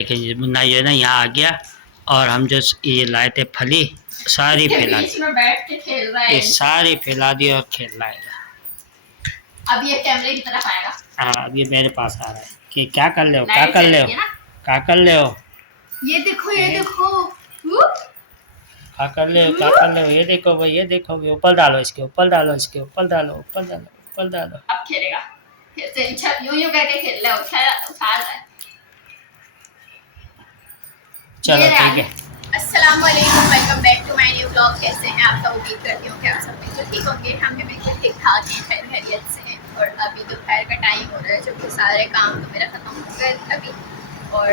देखिए मुन्ना ये ना यहाँ आ गया और हम जो ये लाए थे फली सारी फैला दी, में बैठ के खेल रहा है। ये सारी फैला दी और खेल रहा है। अब ये कैमरे की तरफ आएगा। हाँ अब ये मेरे पास आ रहा है कि क्या कर ले हो, क्या कर ले हो, क्या कर ले हो, ये देखो ये देखो क्या कर ले हो, क्या कर ले हो, ये देखो भाई, ये देखो भाई, ऊपर डालो, इसके ऊपर डालो, इसके ऊपर डालो, ऊपर डालो, ऊपर डालो। अब खेलेगा फिर से यूं यूं करके खेल रहा है, उछाल रहा है। चलो ठीक है। अस्सलाम वालेकुम, welcome back to my new blog. कैसे हैं आप सब? उम्मीद करती हूँ कि आप सब बिल्कुल ठीक होंगे। हम भी बिल्कुल ठीक ठाक हैं, खैर खैरियत से हैं। और अभी दोपहर का टाइम हो रहा है, जो कि सारे काम तो मेरा ख़त्म हो गए अभी, और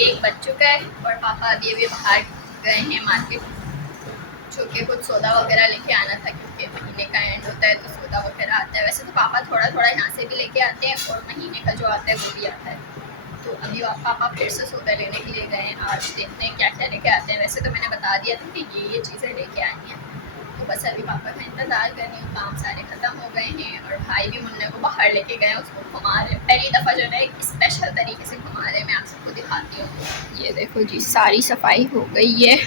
1 बज चुका है। और पापा अभी अभी बाहर गए हैं मार्केट, जो कि कुछ सौदा वगैरह लेके आना था, क्योंकि महीने का एंड होता है तो सौदा वगैरह आता है। वैसे तो पापा थोड़ा थोड़ा यहाँ से भी लेके आते हैं, और महीने का जो आता है वो भी आता है। तो अभी पापा फिर से सौदा लेने के लिए गए हैं। आज देखते हैं क्या क्या लेके आते हैं। वैसे तो मैंने बता दिया था कि ये चीज़ें लेके आनी हैं, तो बस अभी पापा का इंतज़ार कर रही हूँ। काम सारे ख़त्म हो गए हैं, और भाई भी मुन्ने को बाहर लेके गए, उसको घुमा रहे। पहली दफ़ा जो है एक स्पेशल तरीके से घुमा रहे, मैं आप सबको दिखाती हूँ। ये देखो जी, सारी सफाई हो गई है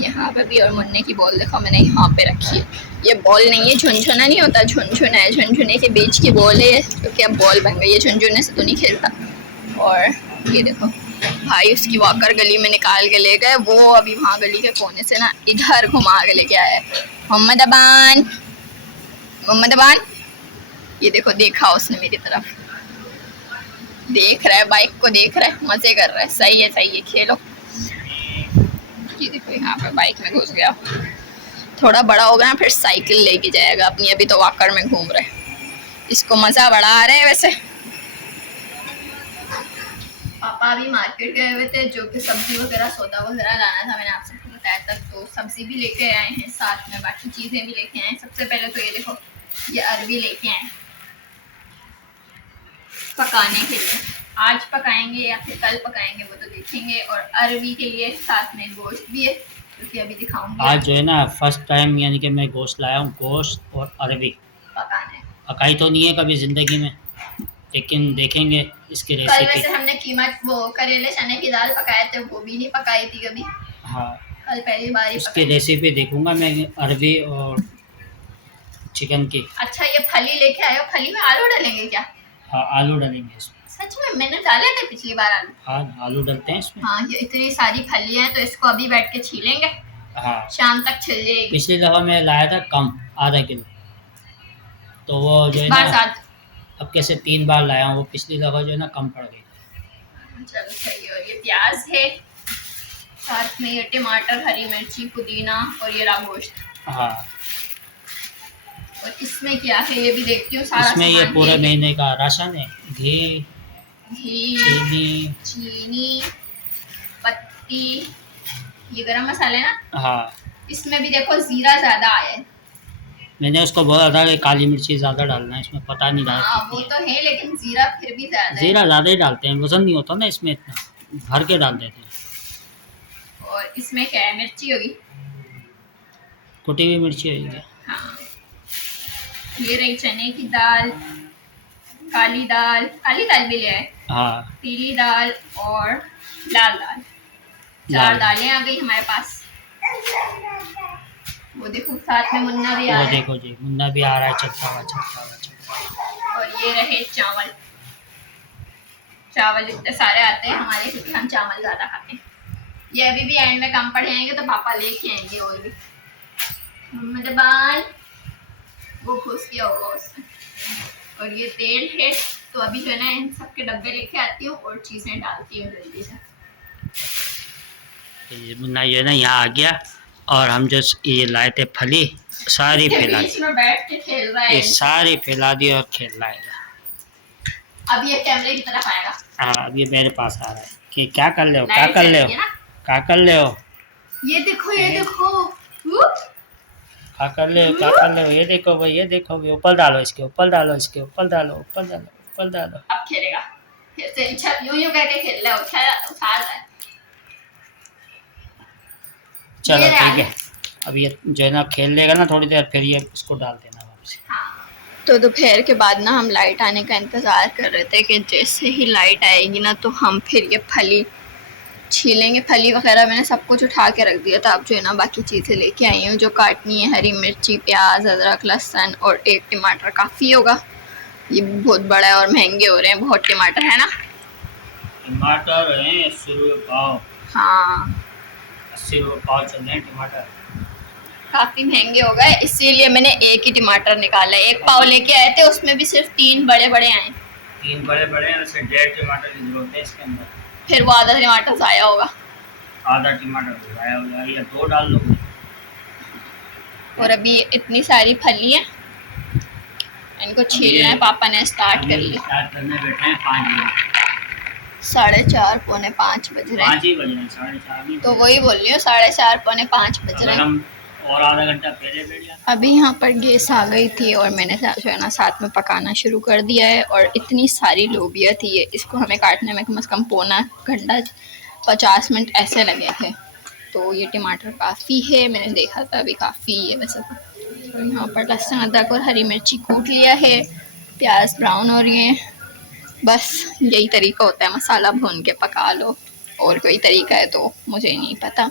यहाँ पे भी। और मुन्ने की बॉल देखो मैंने यहाँ पे रखी है। ये बॉल नहीं है, झुनझुना नहीं होता, झुनझुना है। झुनझुने के बीच की बॉल है, क्योंकि अब बॉल बन गई है, झुनझुने से तो नहीं खेलता। और ये देखो भाई उसकी वॉकर गली में निकाल के ले गए, वो अभी वहाँ गली के कोने से ना इधर घुमा के लेके आया है। मोहम्मद अबान, मोहम्मद अबान, ये देखो देखा उसने मेरी तरफ, देख रहा है, बाइक को देख रहा है, मजे कर रहा है। सही है खेलो। ये देखो यहाँ पे बाइक में घुस गया। थोड़ा बड़ा होगा ना फिर साइकिल लेके जाएगा अपनी, अभी तो वॉकर में घूम रहे हैं। इसको मजा बड़ा आ रहा है। वैसे पापा अभी मार्केट गए हुए थे, जो कि सब्जी वगैरह सौदा वगैरह लाना था, मैंने आपसे बताया था। तो सब्जी भी लेके आए हैं, साथ में बाकी चीज़ें भी लेके आए हैं। सबसे पहले तो ये देखो, ये अरबी लेके आए पकाने के लिए। आज पकाएंगे या फिर कल पकाएंगे वो तो देखेंगे। और अरबी के लिए साथ में गोश्त भी है, क्योंकि अभी दिखाऊंगी। आज जो है ना फर्स्ट टाइम यानी कि मैं गोश्त लाया हूँ, गोश्त और अरबी पकाना है। पकाई तो नहीं है कभी ज़िंदगी में, लेकिन देखेंगे इसकी कल रेसिपी। वैसे हमने कीमा वो करेले चने की दाल पकाए थे, वो भी नहीं पकाई थी कभी। हाँ कल पहली बार ही उसकी रेसिपी देखूंगा मैं, अरबी और चिकन की। अच्छा ये फली लेके आए हो, फली में आलू डालेंगे क्या? हाँ आलू डालेंगे इसमें। सच में? मैंने डाले थे पिछली बार आलू। हाँ आलू डालते हैं इसमें। हाँ, ये इतनी सारी फलियां हैं, तो इसको अभी बैठ के छीलेंगे। हाँ शाम तक छिल जाएगी। पिछली दफ़ा मैं लाया था कम, आधा किलो, तो वो जो है ना अब कैसे 3 बार लाया हूँ, वो पिछली दफ़ा जो है ना कम पड़ गई। चलो सही। और ये प्याज है, साथ में ये टमाटर, हरी मिर्ची, पुदीना, और ये रहा गोश्त। हाँ और इसमें क्या है ये भी देखती हूँ सारा। इसमें ये पूरे महीने का राशन है। घी, चीनी, पत्ती, ये गरम मसाले ना। हाँ इसमें भी देखो जीरा ज्यादा आया है। मैंने उसको बोला था कि काली मिर्ची ज़्यादा डालना है इसमें, पता नहीं डाला। हाँ वो तो है, लेकिन जीरा फिर भी ज्यादा है। जीरा ज़्यादा ही डालते हैं, वजन नहीं होता ना इसमें, इतना भर के डाल देते हैं। और इसमें क्या है? मिर्ची होगी, कुटी हुई मिर्ची होगी। हाँ। ये रही चने की दाल, काली दाल भी ले आए, हाँ पीली दाल और लाल दाल। 4 दालें आ गई हमारे पास। वो देखो साथ में मुन्ना भी आ रहा है। देखो जी मुन्ना भी आ रहा है, चलता हुआ। और ये रहे चावल। चावल इतने सारे आते हैं हमारे, क्योंकि हम चावल ज्यादा खाते हैं। ये अभी भी एंड में कम पड़ जाएंगे तो पापा लेके आएंगे और भी। मतलब वो घुस गया होगा उसमें। और ये तेल है, तो अभी जो है ना इन सबके डब्बे लेके आती हूँ और चीजें डालती हूँ जल्दी से। मुन्ना ये ना यहाँ आ गया और हम जो ये लाए थे फली सारी फैला दी, में बैठ के खेल रहा है, ये सारी फैला दी और खेल रहा है। अब ये कैमरे की तरफ आएगा। हाँ अब ये मेरे पास आ रहा है कि क्या कर ले हो, क्या कर ले हो, क्या कर ले हो, ये देखो ये देखो क्या कर ले हो, क्या कर ले हो, ये देखो भाई, ये देखो भाई, ऊपर डालो, इसके ऊपर डालो, इसके ऊपर डालो, ऊपर डालो, ऊपर डालो। अब खेलेगा फिर से, यूं यूं करके खेल रहा है, उछाल रहा है। चलो ठीक है, अब ये जो है ना खेल लेगा ना थोड़ी देर, फिर ये इसको डाल देना वापस। हाँ। तो दोपहर के बाद ना हम लाइट आने का इंतज़ार कर रहे थे कि जैसे ही लाइट आएगी ना तो हम फिर ये फली छीलेंगे। फली वगैरह मैंने सब कुछ उठा के रख दिया था। अब जो है ना बाकी चीज़ें लेके आई हूँ जो काटनी है, हरी मिर्ची, प्याज, अदरक, लहसुन और एक टमाटर काफ़ी होगा। ये बहुत बड़ा है और महंगे हो रहे हैं बहुत टमाटर, है ना? टमाटर हैं 80 रुपये पाव। हाँ 80 रुपये पाव चल रहे हैं टमाटर। काफ़ी महंगे हो गए, इसीलिए मैंने एक ही टमाटर निकाला है। एक पाव लेके आए थे, उसमें भी सिर्फ 3 बड़े बड़े आए। 3 बड़े बड़े हैं, वैसे 1.5 टमाटर की जरूरत है इसके अंदर। फिर वो आधा टमाटर ज़ाया होगा। आधा टमाटर ज़ाया हो जाएगा या 2 डाल लो। और अभी इतनी सारी फली हैं, इनको छीलना है। पापा ने स्टार्ट कर लिया। स्टार्ट करने बैठे हैं 5 बजे। 4:30 पौने 5 बज रहे हैं। 5 ही बज रहे हैं, 4:30 नहीं। तो वही बोल रही हूँ, 4:30 पौने 5 बज रहे हैं। हम और आधा घंटा पहले बैठ जाते। अभी यहाँ पर गैस आ गई थी और मैंने जो है ना साथ में पकाना शुरू कर दिया है। और इतनी सारी लोबिया थी, ये इसको हमें काटने में कम से कम पौना घंटा 50 मिनट ऐसे लगे थे। तो ये टमाटर काफ़ी है, मैंने देखा था अभी काफ़ी है वैसे तो। और यहाँ पर लहसुन, अदरक और हरी मिर्ची कूट लिया है। प्याज ब्राउन हो रही है। बस यही तरीका होता है, मसाला भून के पका लो। और कोई तरीका है तो मुझे नहीं पता।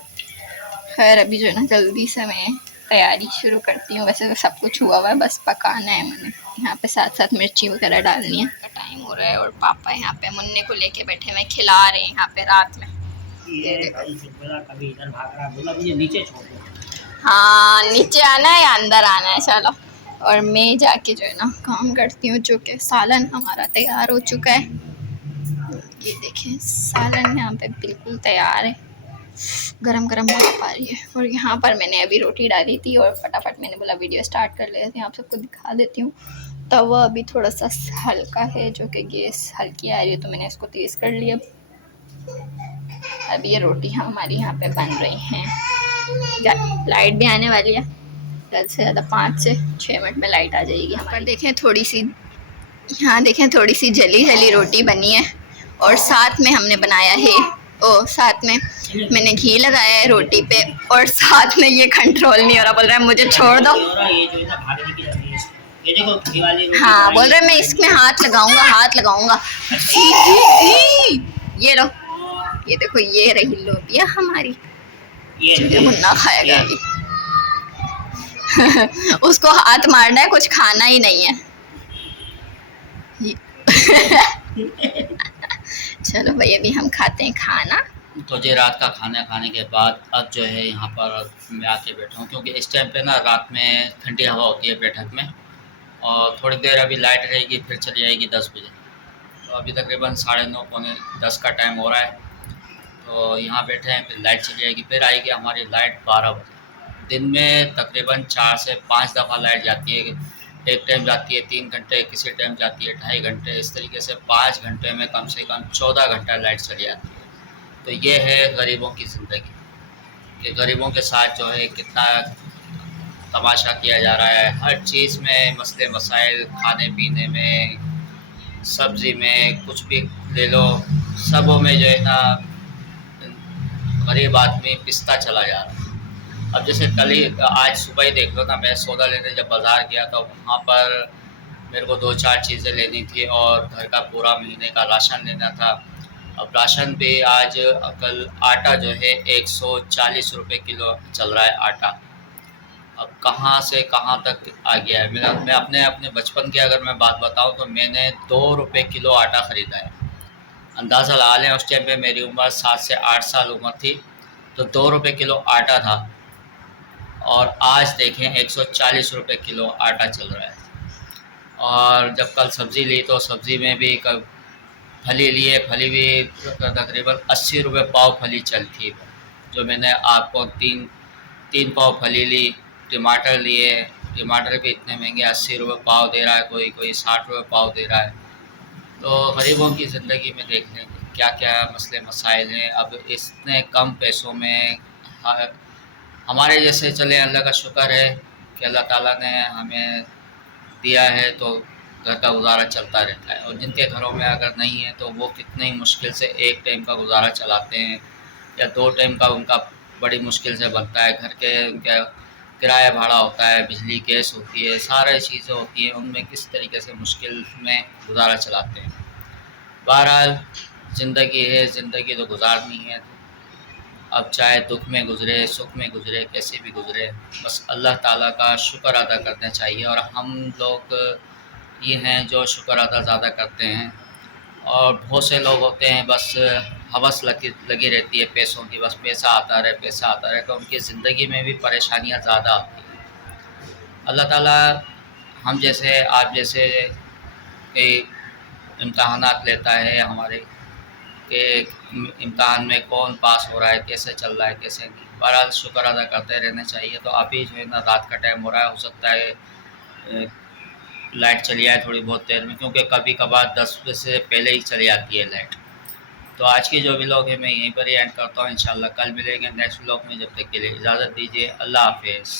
खैर अभी जो है ना जल्दी से मैं तैयारी शुरू करती हूँ। वैसे तो सब कुछ हुआ हुआ है, बस पकाना है मैंने। यहाँ पे साथ साथ मिर्ची वगैरह डालनी है। टाइम हो रहा है और पापा यहाँ पे मुन्ने को लेके बैठे हुए खिला रहे हैं यहाँ पे रात में। कभी इधर भाग रहा, बोला मुझे नीचे छोड़ दो। हाँ नीचे आना है या अंदर आना है, चलो। और मैं जाके जो है ना काम करती हूँ। जो कि सालन हमारा तैयार हो चुका है। ये देखें सालन यहाँ पे बिल्कुल तैयार है, गरम गरम भाप आ रही है। और यहाँ पर मैंने अभी रोटी डाली थी और फटाफट मैंने बोला वीडियो स्टार्ट कर लेते हैं, आप सबको दिखा देती हूँ। तवा अभी थोड़ा सा हल्का है, जो कि गैस हल्की आ रही है, तो मैंने इसको तेज़ कर लिया। अभी ये रोटी हमारी यहाँ पे बन रही हैं। लाइट भी आने वाली है, ज़्यादा से ज़्यादा 5 से 6 मिनट में लाइट आ जाएगी। यहाँ पर देखें थोड़ी सी, यहाँ देखें थोड़ी सी जली जली रोटी बनी है। और साथ में हमने बनाया है साथ में मैंने घी लगाया है रोटी पे। और साथ में ये कंट्रोल नहीं हो रहा, बोल रहा है मुझे छोड़ दो। हाँ बोल रहा है मैं इसमें हाथ लगाऊंगा, हाथ लगाऊंगा। ये लो, ये देखो ये रही लोबिया हमारी, जो मुन्ना खाएगा अभी। उसको हाथ मारना है, कुछ खाना ही नहीं है। चलो भाई अभी हम खाते हैं खाना। तो ये रात का खाना खाने के बाद अब जो है यहाँ पर मैं आके बैठा हूँ, क्योंकि इस टाइम पे ना रात में ठंडी हवा होती है बैठक में। और थोड़ी देर अभी लाइट रहेगी, फिर चली जाएगी 10 बजे। तो अभी तकरीबन 9:30 पौने 10 का टाइम हो रहा है। तो यहाँ बैठे हैं, फिर लाइट चली जाएगी, फिर आएगी हमारी लाइट 12 बजे। दिन में तकरीबन 4 से 5 दफ़ा लाइट जाती है। एक टाइम जाती है 3 घंटे, किसी टाइम जाती है 2.5 घंटे। इस तरीके से 5 घंटे में कम से कम 14 घंटा लाइट चली जाती है। तो ये है गरीबों की ज़िंदगी, कि गरीबों के साथ जो है कितना तमाशा किया जा रहा है। हर चीज़ में मसले मसाइल, खाने पीने में, सब्ज़ी में, कुछ भी ले लो, सबों में जो है ना गरीब आदमी पिसता चला जा रहा है। अब जैसे कल ही, आज सुबह ही देख लो ना, मैं सौदा लेने जब बाज़ार गया तो वहाँ पर मेरे को 2-4 चीज़ें लेनी थी और घर का पूरा महीने का राशन लेना था। अब राशन भी आज कल आटा जो है 140 रुपये किलो चल रहा है आटा। अब कहाँ से कहाँ तक आ गया है। मैं अपने बचपन की अगर मैं बात बताऊँ तो मैंने 2 रुपये किलो आटा ख़रीदा है। अंदाज़ा लगा लें, उस टाइम पे मेरी उम्र 7 से 8 साल उम्र थी, तो 2 रुपये किलो आटा था। और आज देखें 140 रुपये किलो आटा चल रहा है। और जब कल सब्ज़ी ली तो सब्ज़ी में भी फली लिए, फली भी तकरीबन 80 रुपये पाव फली चलती है। जो मैंने आपको तीन पाव फली ली। टमाटर लिए, टमाटर भी इतने महंगे 80 रुपये पाव दे रहा है, कोई 60 रुपये पाव दे रहा है। तो गरीबों की ज़िंदगी में देख लें क्या क्या मसले मसाइल हैं। अब इतने कम पैसों में हमारे जैसे चले, अल्लाह का शुक्र है कि अल्लाह ताला ने हमें दिया है तो घर का गुजारा चलता रहता है। और जिनके घरों में अगर नहीं है तो वो कितने ही मुश्किल से एक टाइम का गुजारा चलाते हैं, या 2 टाइम का उनका बड़ी मुश्किल से बनता है। घर के उनका किराया भाड़ा होता है, बिजली गैस होती है, सारी चीज़ें होती हैं, उनमें किस तरीके से मुश्किल में गुजारा चलाते हैं। बहरहाल ज़िंदगी है, ज़िंदगी तो गुजारनी है। अब चाहे दुख में गुज़रे, सुख में गुज़रे, कैसे भी गुज़रे, बस अल्लाह ताला का शुक्र अदा करना चाहिए। और हम लोग ये हैं जो शुक्र अदा ज़्यादा करते हैं। और बहुत से लोग होते हैं बस हवस लगी लगी रहती है पैसों की, बस पैसा आता रहे, पैसा आता रहे, तो उनकी ज़िंदगी में भी परेशानियाँ ज़्यादा आती हैं। अल्लाह ताला हम जैसे आप जैसे के इम्तहानात लेता है हमारे, कि इम्तहान में कौन पास हो रहा है, कैसे चल रहा है, कैसे नहीं। बहरहाल शुक्र अदा करते रहना चाहिए। तो अभी जो है ना रात का टाइम हो रहा है, हो सकता है लाइट चली जाए थोड़ी बहुत देर में, क्योंकि कभी कभार 10 बजे से पहले ही चली जाती है लाइट। तो आज के जो भी लोग हैं मैं यहीं पर ही एंड करता हूँ। इंशाल्लाह कल मिलेंगे नेक्स्ट व्लॉग में। जब तक के लिए इजाज़त दीजिए। अल्लाह हाफिज़।